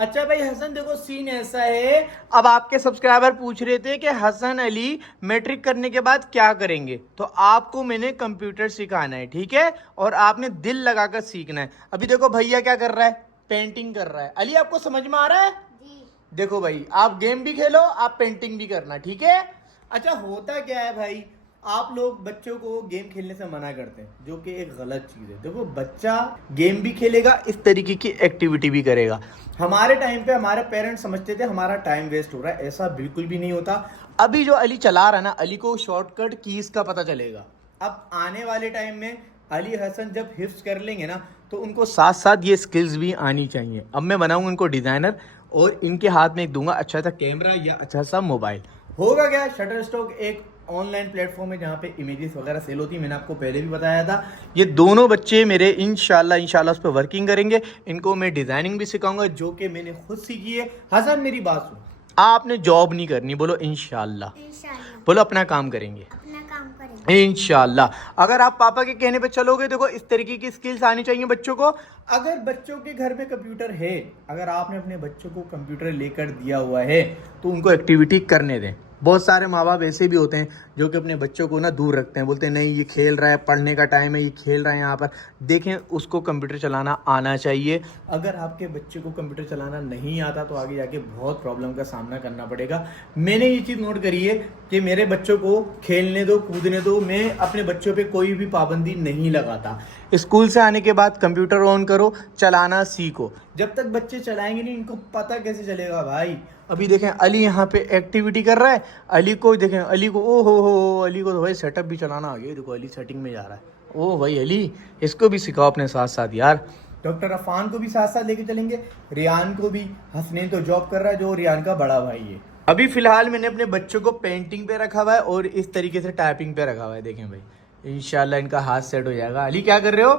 अच्छा भाई हसन देखो सीन ऐसा है। अब आपके सब्सक्राइबर पूछ रहे थे कि हसन अली मैट्रिक करने के बाद क्या करेंगे, तो आपको मैंने कंप्यूटर सिखाना है, ठीक है। और आपने दिल लगाकर सीखना है। अभी देखो भैया क्या कर रहा है, पेंटिंग कर रहा है। अली आपको समझ में आ रहा है? जी। देखो भाई आप गेम भी खेलो, आप पेंटिंग भी करना, ठीक है। अच्छा होता क्या है भाई, आप लोग बच्चों को गेम खेलने से मना करते हैं, जो कि एक गलत चीज है। देखो बच्चा गेम भी खेलेगा, इस तरीके की एक्टिविटी भी करेगा। हमारे टाइम पे हमारे पेरेंट्स समझते थे हमारा टाइम वेस्ट हो रहा है, ऐसा बिल्कुल भी नहीं होता। अभी जो अली चला रहा है ना, अली को शॉर्टकट कीज का पता चलेगा। अब आने वाले टाइम में अली हसन जब हिफ्स कर लेंगे ना, तो उनको साथ साथ ये स्किल्स भी आनी चाहिए। अब मैं बनाऊंगा इनको डिजाइनर, और इनके हाथ में एक दूंगा अच्छा सा कैमरा या अच्छा सा मोबाइल। होगा क्या, शटर स्टॉक एक ऑनलाइन प्लेटफॉर्म है जहाँ पे इमेजेस वगैरह सेल होती है, मैंने आपको पहले भी बताया था। ये दोनों बच्चे मेरे इंशाल्लाह उस पर वर्किंग करेंगे। इनको मैं डिजाइनिंग भी सिखाऊंगा, जो कि मैंने खुद सीखी है। हसन मेरी बात सुन, आपने जॉब नहीं करनी, बोलो इंशाल्लाह। बोलो अपना काम करेंगे, इंशाल्लाह। अगर आप पापा के कहने पे चलोगे, देखो इस तरीके की स्किल्स आनी चाहिए बच्चों को। अगर बच्चों के घर में कंप्यूटर है, अगर आपने अपने बच्चों को कंप्यूटर लेकर दिया हुआ है, तो उनको एक्टिविटी करने दें। बहुत सारे माँ बाप ऐसे भी होते हैं जो कि अपने बच्चों को ना दूर रखते हैं, बोलते हैं नहीं ये खेल रहा है, पढ़ने का टाइम है, ये खेल रहा है यहाँ पर। देखें उसको कंप्यूटर चलाना आना चाहिए। अगर आपके बच्चे को कंप्यूटर चलाना नहीं आता, तो आगे जाके बहुत प्रॉब्लम का सामना करना पड़ेगा। मैंने ये चीज़ नोट करी है कि मेरे बच्चों को खेलने दो, कूदने दो, मैं अपने बच्चों पे कोई भी पाबंदी नहीं लगाता। स्कूल से आने के बाद कंप्यूटर ऑन करो, चलाना सीखो। जब तक बच्चे चलाएंगे नहीं, इनको पता कैसे चलेगा भाई। अभी देखें अली यहाँ पे एक्टिविटी कर रहा है। अली को देखें, अली को ओ हो अली को तो भाई सेटअप भी चलाना आ गया। देखो अली सेटिंग में जा रहा है। ओ भाई अली, इसको भी सिखाओ अपने साथ साथ यार। डॉक्टर अफान को भी साथ साथ लेके चलेंगे, रियान को भी। हसनैन तो जॉब कर रहा है, जो रियान का बड़ा भाई है। अभी फिलहाल मैंने अपने बच्चों को पेंटिंग पे रखा हुआ है और इस तरीके से टाइपिंग पे रखा हुआ है। देखें भाई इंशाल्लाह इनका हाथ सेट हो जाएगा। अली क्या कर रहे हो,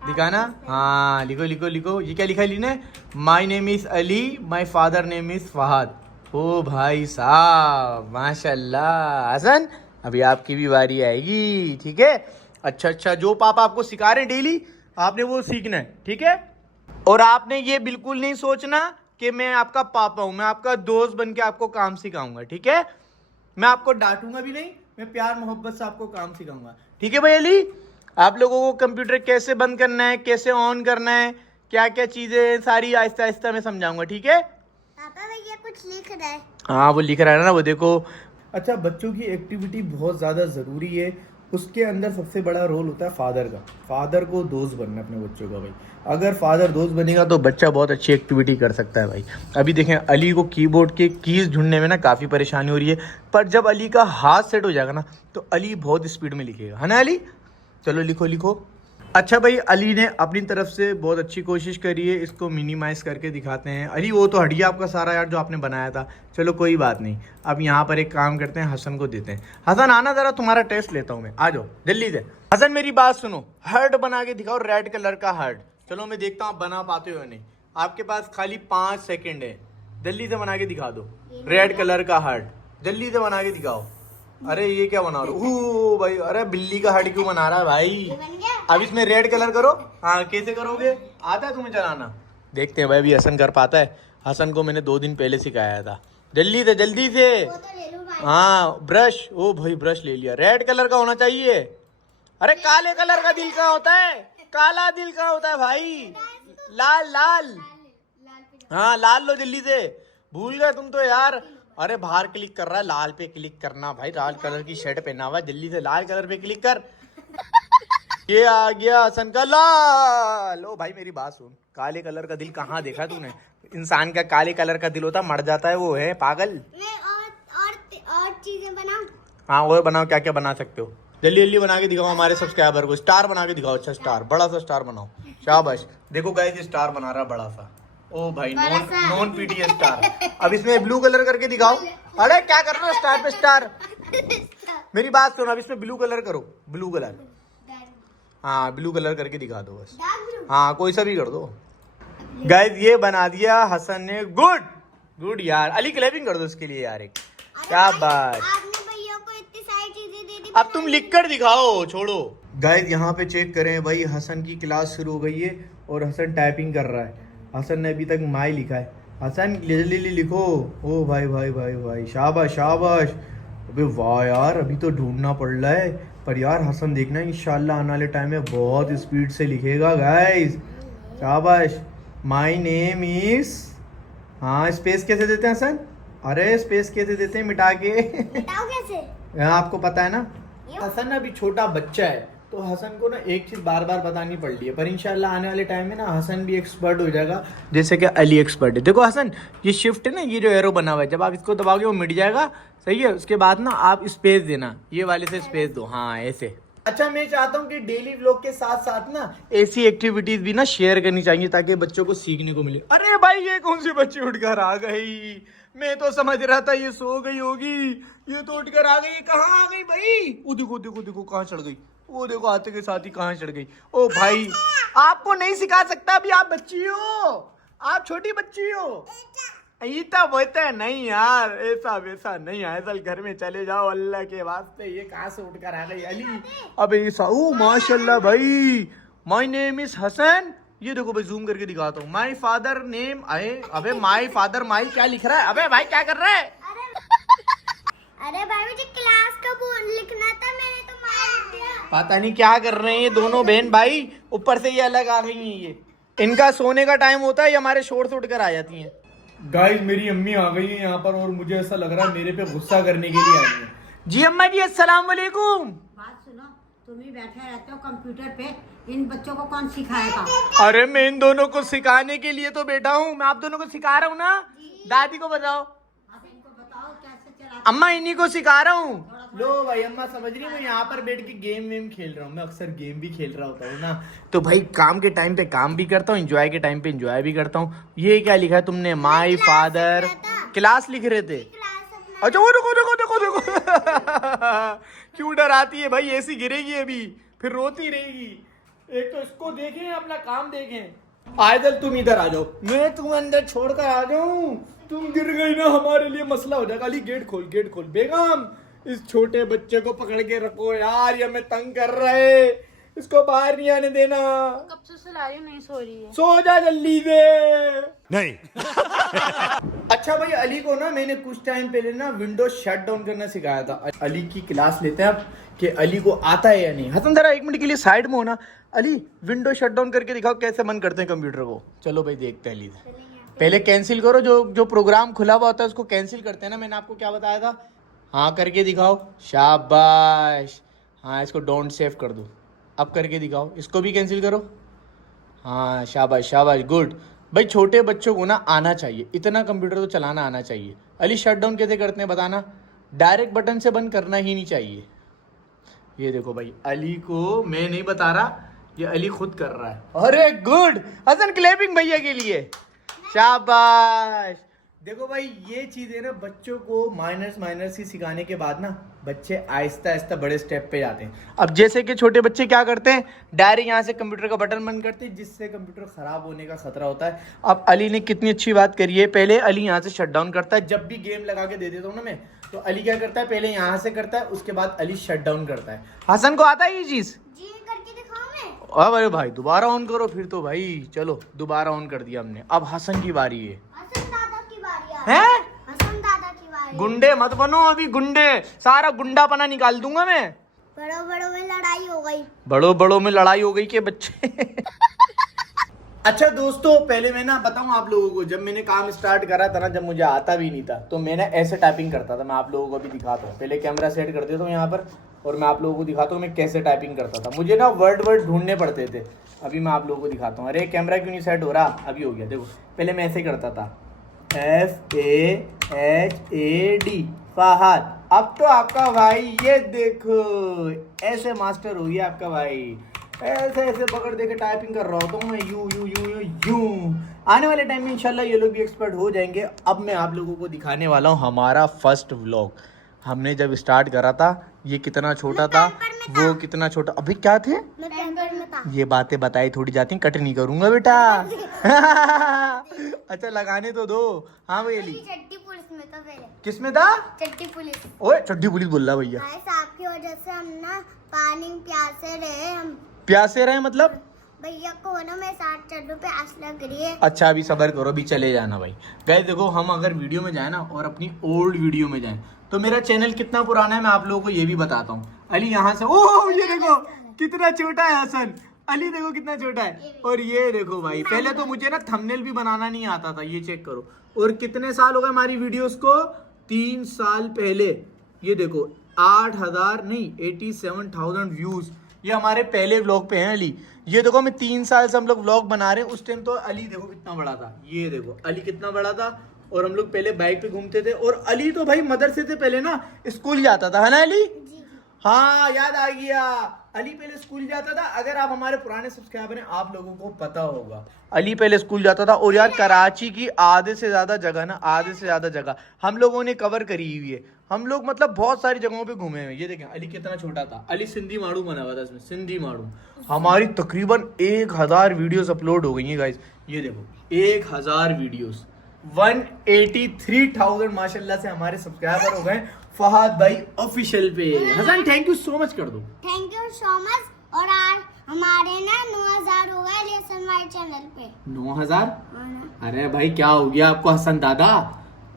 दिखाना। हाँ लिखो लिखो लिखो, ये क्या लिखा अली ने, my name is Ali, my father name is Fahad. ओ भाई साहब माशाल्लाह। हसन अभी आपकी भी बारी आएगी, ठीक है। अच्छा, जो पापा आपको सिखा रहे हैं डेली, आपने वो सीखना है, ठीक है। और आपने ये बिल्कुल नहीं सोचना कि मैं आपका पापा हूं, मैं आपका दोस्त बन के आपको काम सिखाऊंगा, ठीक है। मैं आपको डांटूंगा भी नहीं, मैं प्यार मोहब्बत से आपको काम सिखाऊंगा, ठीक है भाई अली। आप लोगों को कंप्यूटर कैसे बंद करना है, कैसे ऑन करना है, क्या क्या चीजें सारी आहिस्ता आहिस्ता मैं समझाऊंगा, ठीक है। पापा भैया कुछ लिख रहा है। हाँ वो लिख रहा है ना, वो देखो। अच्छा बच्चों की एक्टिविटी बहुत ज़्यादा ज़रूरी है। उसके अंदर सबसे बड़ा रोल होता है फादर का। फादर को दोस्त बनना अपने बच्चों का भाई। अगर फादर दोस्त बनेगा तो बच्चा बहुत अच्छी एक्टिविटी कर सकता है भाई। अभी देखें अली को कीबोर्ड के कीज ढूंढने में ना काफ़ी परेशानी हो रही है, पर जब अली का हाथ सेट हो जाएगा ना, तो अली बहुत स्पीड में लिखेगा, है ना अली। चलो लिखो लिखो। अच्छा भाई अली ने अपनी तरफ से बहुत अच्छी कोशिश करी है, इसको मिनिमाइज करके दिखाते हैं। अली वो तो हटिया आपका सारा यार जो आपने बनाया था, चलो कोई बात नहीं। अब यहाँ पर एक काम करते हैं, हसन को देते हैं। हसन आना जरा, तुम्हारा टेस्ट लेता हूँ मैं, आ जाओ जल्दी से। हसन मेरी बात सुनो, हार्ट बना के दिखाओ, रेड कलर का हार्ट। चलो मैं देखता हूँ आप बना पाते हो या नहीं। आपके पास खाली 5 सेकेंड है, जल्दी से बना के दिखा दो। रेड कलर का हार्ट जल्दी से बना के दिखाओ। अरे ये क्या बना रहे हो भाई, अरे बिल्ली का हार्ट क्यों बना रहा है भाई। अब इसमें रेड कलर करो। हाँ कैसे करोगे, आता है तुम्हें चलाना? देखते हैं भाई अभी हसन कर पाता है। हसन को मैंने 2 दिन पहले सिखाया था। जल्दी से जल्दी से। हाँ ब्रश, ओ भाई ब्रश ले लिया। रेड कलर का होना चाहिए। अरे काले कलर का दिल कहाँ होता है, काला दिल कहाँ होता है भाई, लाल लाल। हाँ लाल लो जल्दी से, भूल गए तुम तो यार। अरे बाहर क्लिक कर रहा है, लाल पे क्लिक करना भाई। लाल कलर की शर्ट पहना हुआ, जल्दी से लाल कलर पे क्लिक कर। ये आ गया हसन का लाल। ओ भाई मेरी बात सुन, काले कलर का दिल कहाँ देखा तूने? इंसान का काले कलर का दिल होता, मर जाता है वो, है पागल। मैं और चीजें बनाऊं? हाँ वो बनाओ, क्या क्या बना सकते हो, जल्दी जल्दी बना के दिखाओ हमारे सब्सक्राइबर को। स्टार बना के दिखाओ, अच्छा स्टार, बड़ा सा स्टार बनाओ, शाबाश। देखो गाइस स्टार बना रहा बड़ा सा। ओ भाई नॉन पीटीएस स्टार। अब इसमें ब्लू कलर करके दिखाओ। अरे क्या कर रहे हो, स्टार पे स्टार। मेरी बात सुनो, अब इसमें ब्लू कलर करो, ब्लू कलर। हाँ ब्लू कलर करके दिखा दो बस। हाँ कोई सा भी कर दो। गाइस ये बना दिया हसन ने, गुड गुड यार। अली क्लैपिंग कर दो इसके लिए यार एक, क्या बात। आपने भैया को इतनी सारी चीजें दे दी, अब तुम लिख कर दिखाओ, छोड़ो। गाइस यहाँ पे चेक करें भाई, हसन की क्लास शुरू हो गई है और हसन टाइपिंग कर रहा है। हसन ने अभी तक माई लिखा है, हसन जल्दी लिखो। ओ भाई भाई भाई भाई, शाबाश शाबाश। अबे वाह यार, अभी तो ढूंढना पड़ रहा है, पर यार हसन देखना इंशाल्लाह आने वाले टाइम में बहुत स्पीड से लिखेगा गाइस। शाबाश। माय नेम इज, हाँ स्पेस कैसे देते हैं हसन? अरे स्पेस कैसे देते हैं मिटा के? मिटाओ कैसे? आपको पता है ना। हसन अभी छोटा बच्चा है, तो हसन को ना एक चीज बार बार बतानी पड़ रही है, पर इंशाल्लाह आने वाले टाइम में ना हसन भी एक्सपर्ट हो जाएगा, जैसे कि अली एक्सपर्ट है। देखो हसन, ये शिफ्ट है ना, ये जो एरो बना हुआ है, जब आप इसको दबाओगे वो मिट जाएगा, सही है। उसके बाद ना आप स्पेस देना, ये वाले से स्पेस दो, हाँ ऐसे। अच्छा, मैं चाहता हूँ कि डेली व्लॉग के साथ साथ ना ऐसी एक्टिविटीज भी ना शेयर करनी चाहिए, ताकि बच्चों को सीखने को मिले। अरे भाई, ये कौन सी बच्ची उठकर आ गई? मैं तो समझ रहा था ये सो गई होगी, ये तो उठकर आ गई। कहाँ आ गई भाई? वो देखो देखो देखो कहाँ चढ़ गई, वो देखो आते के साथ ही कहाँ चढ़ गई। ओ भाई, आपको नहीं सिखा सकता, अभी आप बच्ची हो, आप छोटी बच्ची हो। ईटा बोलते हैं नहीं यार, ऐसा वैसा नहीं है, चल घर में चले जाओ अल्लाह के वास्ते। ये कहाँ से उठकर आ गई अली? अबे ऐसा, ओ माशाल्लाह भाई, माय नेम इज हसन। ये देखो भाई, जूम करके दिखाता हूँ। माय फादर नेम आए, अबे माय फादर, माय क्या लिख रहा है? अबे भाई क्या कर रहा है? अरे भाई, मुझे क्लास का बोल लिखना था, मैंने तो मार दिया। पता नहीं क्या कर रहे हैं ये दोनों बहन भाई, ऊपर से ये अलग आ गई हैं। ये इनका सोने का टाइम होता है, ये हमारे शोर से उठकर आ जाती हैं। गाइस, मेरी अम्मी आ गई है यहाँ पर, और मुझे ऐसा लग रहा है मेरे पे गुस्सा करने के लिए आई है। जी अम्मा जी, अस्सलाम वालेकुम। बात सुनो, तुम ही बैठे रहते हो कंप्यूटर पे, इन बच्चों को कौन सिखाएगा? अरे मैं इन दोनों को सिखाने के लिए तो बैठा हूँ, मैं आप दोनों को सिखा रहा हूँ ना। दादी को बताओ। आप इनको बताओ कैसे चला। अम्मा इन्हीं को सिखा रहा हूँ। लो भाई अम्मा, समझ रही हूँ, मैं यहाँ पर बैठ के गेम वेम खेल रहा हूँ। मैं अक्सर गेम भी खेल रहा होता हूँ ना, तो भाई काम के टाइम पे काम भी करता हूँ, एंजॉय के टाइम पे एंजॉय भी करता हूँ। ये क्या लिखा है तुमने? My father. क्लास लिख रहे थे? अच्छा, वो देखो देखो देखो देखो क्यों डराती है भाई? ऐसी गिरेगी अभी, फिर रोती रहेगी। एक तो इसको देखें, अपना काम देखें। आयदल तुम इधर आ जाओ, मैं तुम अंदर छोड़कर आ जाऊं। तुम गिर गई ना, हमारे लिए मसला हो जाएगा। अली गेट खोल, गेट खोल। बेगम, इस छोटे बच्चे को पकड़ के रखो यार, ये हमें तंग कर रहा है, इसको बाहर नहीं आने देना। कब से सुला रही हूँ, नहीं सो रही है। सो जा जल्दी से। नहीं अच्छा भाई, अली को ना मैंने कुछ टाइम पहले ना विंडोज शट डाउन करना सिखाया था। अली की क्लास लेते हैं अब, कि अली को आता है या नहीं। हसन जरा एक मिनट के लिए साइड में होना। अली, विंडो शट डाउन करके दिखाओ कैसे बंद करते हैं कंप्यूटर को। चलो भाई देखते हैं अली से। पहले कैंसिल करो, जो प्रोग्राम खुला हुआ होता है उसको कैंसिल करते हैं ना, मैंने आपको क्या बताया था। हाँ करके दिखाओ, शाबाश। हाँ इसको डोंट सेव कर दो, अब करके दिखाओ। इसको भी कैंसिल करो, हाँ शाबाश शाबाश, गुड। भाई छोटे बच्चों को ना आना चाहिए, इतना कंप्यूटर तो चलाना आना चाहिए। अली शट डाउन कैसे करते हैं बताना? डायरेक्ट बटन से बंद करना ही नहीं चाहिए। ये देखो भाई, अली को मैं नहीं बता रहा, ये अली खुद कर रहा है। अरे गुड हसन, क्लैपिंग भैया के लिए, शाबाश। देखो भाई, ये चीजें ना बच्चों को माइनस ही सिखाने के बाद ना बच्चे आहिस्ता आहिस्ता बड़े स्टेप पे जाते हैं। अब जैसे कि छोटे बच्चे क्या करते हैं, डायरेक्ट यहाँ से कंप्यूटर का बटन बंद करते हैं, जिससे कंप्यूटर खराब होने का खतरा होता है। अब अली ने कितनी अच्छी बात करी है, पहले अली यहाँ से शट डाउन करता है। जब भी गेम लगा के दे देता हूँ ना मैं, तो अली क्या करता है, पहले यहाँ से करता है, उसके बाद अली शट डाउन करता है। हसन को आता है ये चीज? जी, करके दिखाओ मैं। अब अरे भाई दोबारा ऑन करो फिर तो। भाई चलो दोबारा ऑन कर दिया हमने, अब हसन की बारी है। हसन दादा की बारी है? हसन दादा की बारी। गुंडे मत बनो अभी, गुंडे सारा गुंडापना निकाल दूंगा मैं। बड़ों बड़ों में लड़ाई हो गई। बड़ों बड़ों में लड़ाई हो गई के बच्चे अच्छा दोस्तों, पहले मैं ना बताऊं आप लोगों को, जब मैंने काम स्टार्ट करा था ना, जब मुझे आता भी नहीं था, तो मैं ना ऐसे टाइपिंग करता था। मैं आप लोगों को अभी दिखाता हूँ, पहले कैमरा सेट कर देता हूँ यहाँ पर, और मैं आप लोगों को दिखाता हूँ मैं कैसे टाइपिंग करता था। मुझे ना वर्ड ढूंढने पड़ते थे। अभी मैं आप लोगों को दिखाता हूँ। अरे कैमरा क्यों नहीं सेट हो रहा? अभी हो गया। देखो पहले मैं ऐसे करता था, FAHAD, फहद। अब तो आपका भाई ये देखो ऐसे मास्टर हो गया आपका भाई, ऐसे ऐसे पकड़ दे के टाइपिंग कर रहा होता हूँ मैं, you you you you you. आने वाले टाइम में इंशाल्लाह ये लोग भी एक्सपर्ट हो जाएंगे। अब मैं आप लोगों को दिखाने वाला हूँ हमारा फर्स्ट व्लॉग। हमने जब स्टार्ट करा था, ये कितना छोटा था, वो कितना छोटा। अभी क्या थे? मैं पैम्पर में था। ये बातें बताई थोड़ी जाती, कट नहीं करूंगा बेटा अच्छा लगाने तो दो। हाँ भाई अली, चट्टी पुलिस में था पहले। किस में था? चट्टी पुलिस। ओए चड्डी पुलिस बोल रहा भैया। गाइस, आपकी वजह से हम ना पानी में प्यासे रहे। हम प्यासे रहे मतलब? भैया को ना मैं 60 चढ़ पे आस लग रही है। अच्छा अभी सब्र करो, अभी चले जाना भाई। गाइस देखो, हम अगर वीडियो में जाए ना और अपनी ओल्ड वीडियो में जाए तो मेरा चैनल कितना पुराना है मैं आप लोगों को ये भी बताता हूँ। अली यहाँ से, ओह ये देखो कितना छोटा है हसन। अली देखो कितना छोटा है। और ये देखो भाई, पहले तो मुझे ना थंबनेल भी बनाना नहीं आता था, ये चेक करो। और कितने साल हो गए हमारी वीडियोस को? 3 साल पहले। ये देखो 8,000 नहीं 87,000 व्यूज, ये हमारे पहले व्लॉग पे हैं अली। ये देखो मैं 3 साल से हम लोग व्लॉग बना रहे हैं। उस टाइम तो अली देखो कितना बड़ा था, ये देखो अली कितना बड़ा था। और हम लोग पहले बाइक पे घूमते थे। और अली तो भाई मदरसे से पहले ना स्कूल जाता था, है ना अली? हाँ याद आ गया, अली पहले स्कूल जाता था। अगर आप हमारे पुराने सब्सक्राइबर हैं आप लोगों को पता होगा, अली पहले स्कूल जाता था। और यार कराची की आधे से ज्यादा जगह हम लोगों ने कवर करी हुई है। हम लोग मतलब बहुत सारी जगहों पे घूमे हुए। ये देखें अली कितना छोटा था। अली सिंधी माड़ू बना हुआ था इसमें, सिंधी माड़ू। हमारी तकरीबन 1000 वीडियोस अपलोड हो गई हैं गाइस। ये देखो 1000 वीडियोस, 183,000 माशाल्लाह से हमारे सब्सक्राइबर हो गए फहद भाई ऑफिशियल पे। Hasan thank you so much कर दो। Thank you so much. और आज हमारे ना 9000 हो गए लेसन वाई चैनल पे। 9000? अरे भाई क्या हो गया आपको हसन दादा?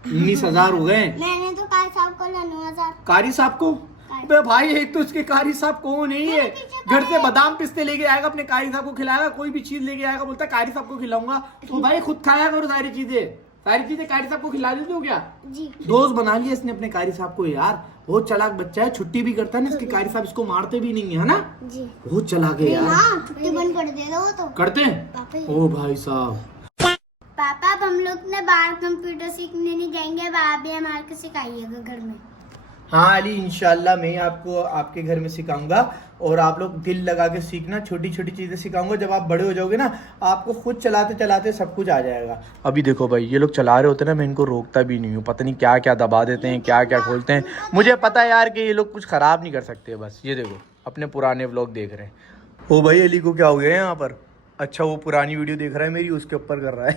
19,000 हो गए। मैंने तो कारी साहब को 9000। कारी साहब को? अबे भाई एक तो उसके कारी साहब कौन नहीं है, घर से बादाम पिस्ते लेके आएगा अपने कारी साहब को खिलाएगा, कोई भी चीज लेके आएगा बोलता है कारी साहब को खिलाऊंगा। तो भाई खुद खाया करो सारी चीजें कारी साहब को खिला देते हो क्या? जी। दोस्त बना लिया इसने अपने कारी साहब को यार। बहुत चालाक बच्चा है, छुट्टी भी करता है ना इसके कारी साहब, इसको मारते भी नहीं है ना? जी। बहुत चालाक है यार। हाँ, छुट्टी बंद कर दे वो तो करते हैं। ओ भाई साहब। पापा अब हम लोग ने बाहर कंप्यूटर सीखने नहीं जाएंगे, अब आप भी हमारे को सिखाइएगा घर में। हाँ अली इंशाल्लाह मैं आपको आपके घर में सिखाऊंगा। और आप लोग दिल लगा के सीखना, छोटी छोटी चीजें सिखाऊंगा। जब आप बड़े हो जाओगे ना आपको खुद चलाते चलाते सब कुछ आ जाएगा। अभी देखो भाई ये लोग चला रहे होते हैं ना, मैं इनको रोकता भी नहीं हूँ। पता नहीं क्या क्या दबा देते हैं, क्या क्या खोलते हैं। मुझे पता है यार कि ये लोग कुछ खराब नहीं कर सकते। बस ये देखो अपने पुराने व्लॉग देख रहे हैं। ओ भाई अली को क्या हो गया यहाँ पर? अच्छा वो पुरानी वीडियो देख रहा है मेरी, उसके ऊपर कर रहा है।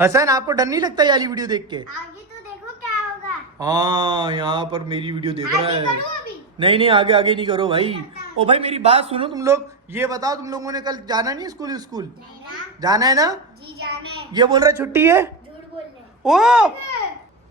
हसन आपको डर नहीं लगता ये वाली वीडियो देख के? आगे तो देखो क्या होगा। हाँ यहाँ पर मेरी वीडियो देख रहा आगे है। करूँ अभी? नहीं आगे आगे नहीं करो भाई। ओ भाई मेरी बात सुनो तुम लोग, ये बताओ तुम लोगों ने कल जाना नहीं स्कूल? नहीं ना। जाना है ना? जी जाना है। ये बोल रहा है छुट्टी है। झूठ बोल रहे। ओ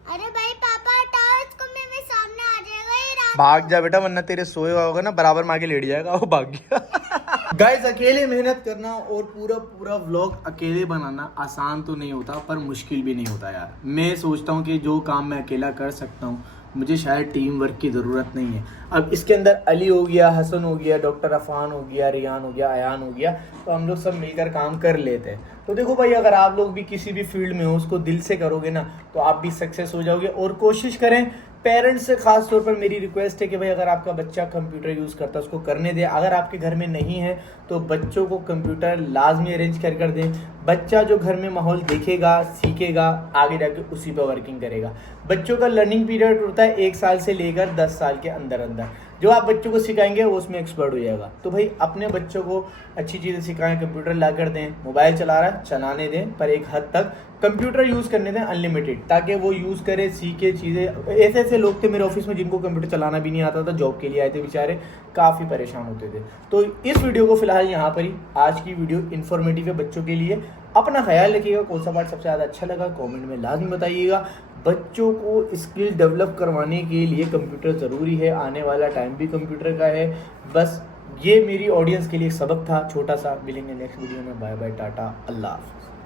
अरे भाई पापा हटाओ इसको, मेरे सामने आ जाएगा ये रात। भाग जा बेटा, वरना तेरे सोए हुआ होगा ना बराबर में आके लेट जाएगा। वो भाग गया। गाइस अकेले मेहनत करना और पूरा व्लॉग अकेले बनाना आसान तो नहीं होता, पर मुश्किल भी नहीं होता यार। मैं सोचता हूँ कि जो काम मैं अकेला कर सकता हूँ मुझे शायद टीम वर्क की ज़रूरत नहीं है। अब इसके अंदर अली हो गया, हसन हो गया, डॉक्टर अफान हो गया, रियान हो गया, अयान हो गया, तो हम लोग सब मिलकर काम कर लेते हैं। तो देखो भाई अगर आप लोग भी किसी भी फील्ड में हो उसको दिल से करोगे ना तो आप भी सक्सेस हो जाओगे। और कोशिश करें, पेरेंट्स से खास तौर पर मेरी रिक्वेस्ट है कि भाई अगर आपका बच्चा कंप्यूटर यूज़ करता है उसको करने दें। अगर आपके घर में नहीं है तो बच्चों को कंप्यूटर लाजमी अरेंज कर दें। बच्चा जो घर में माहौल देखेगा सीखेगा आगे जाके उसी पर वर्किंग करेगा। बच्चों का लर्निंग पीरियड होता है 1 साल से लेकर 10 साल के अंदर अंदर। जो आप बच्चों को सिखाएंगे वो उसमें एक्सपर्ट हो जाएगा। तो भाई अपने बच्चों को अच्छी चीज़ें सिखाएं, कंप्यूटर ला कर दें। मोबाइल चला रहा है चलाने दें, पर एक हद तक कंप्यूटर यूज़ करने दें अनलिमिटेड, ताकि वो यूज़ करे सीखे चीज़ें। ऐसे लोग थे मेरे ऑफिस में जिनको कंप्यूटर चलाना भी नहीं आता था, जॉब के लिए आए थे बेचारे, काफ़ी परेशान होते थे। तो इस वीडियो को फिलहाल यहाँ पर ही, आज की वीडियो इन्फॉर्मेटिव है बच्चों के लिए। अपना ख्याल रखिएगा। कौन सा पार्ट सबसे ज़्यादा अच्छा लगा कमेंट में लाजमी बताइएगा। बच्चों को स्किल डेवलप करवाने के लिए कंप्यूटर ज़रूरी है, आने वाला टाइम भी कंप्यूटर का है। बस ये मेरी ऑडियंस के लिए एक सबक था छोटा सा। मिलेंगे नेक्स्ट वीडियो में। बाय बाय, टाटा, अल्लाह हाफ़िज़।